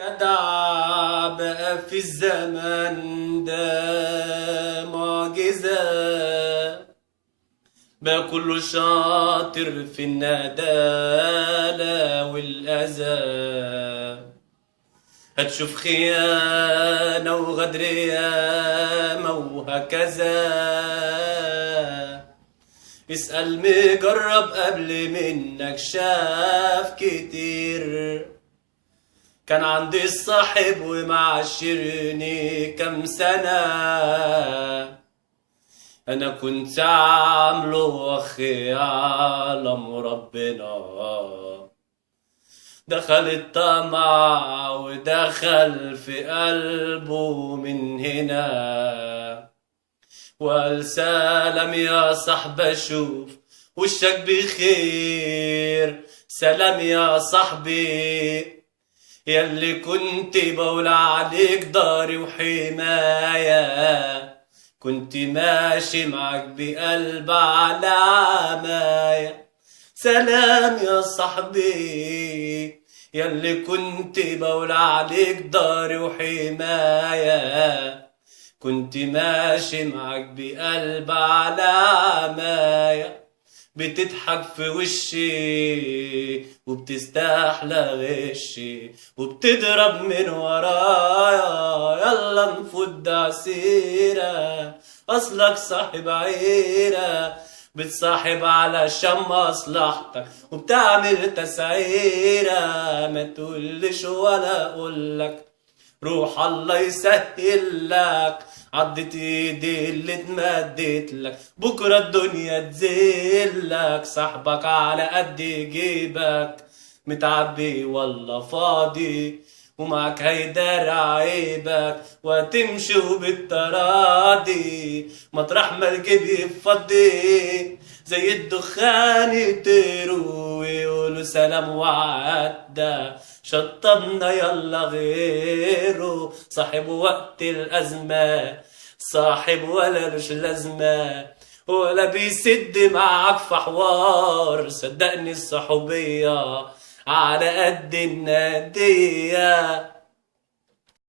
جدع بقى في الزمن ده معجزة، بقى كله شاطر في الندالة والأذى. هتشوف خيانة وغدر ياما وهكذا. اسأل مجرب قبل منك شاف كتير. كان عندي الصاحب ومعاشرني كام سنة، أنا كنت عامله أخي يعلم ربنا. دخل الطمع ودخل في قلبه من هنا، وقال سلام يا صاحب أشوف وشك بخير. سلام يا صاحبي ياللي كنت بقول عليك داري وحماية، كنت ماشي معاك بقلب على عماية. سلام يا صاحبي ياللي كنت بقول عليك داري وحماية، كنت ماشي معاك بقلب على عماية. بتضحك في وشي وبتستحلى غشي وبتضرب من ورايا، يلا نفد عسيرة اصلك صاحب عيرة. بتصاحب علشان مصلحتك وبتعمل تسعيرة. ما تقولش ولا اقولك روح الله يسهل لك، عضت ايدي اللي اتمدت لك بكره الدنيا تزلك. صاحبك على قد جيبك متعبي ولا فاضي، ومعك هيدار عيبك وهتمشي وبالتراضي. مطرح ما الجيب يفضي زي الدخان يطيروا ويقولوا سلام وعدى. شطبنا يلا غيره صاحب وقت الأزمة، صاحب ولا لش لازمة ولا بيسد معاك في حوار. صدقني الصحوبية على قد النادية.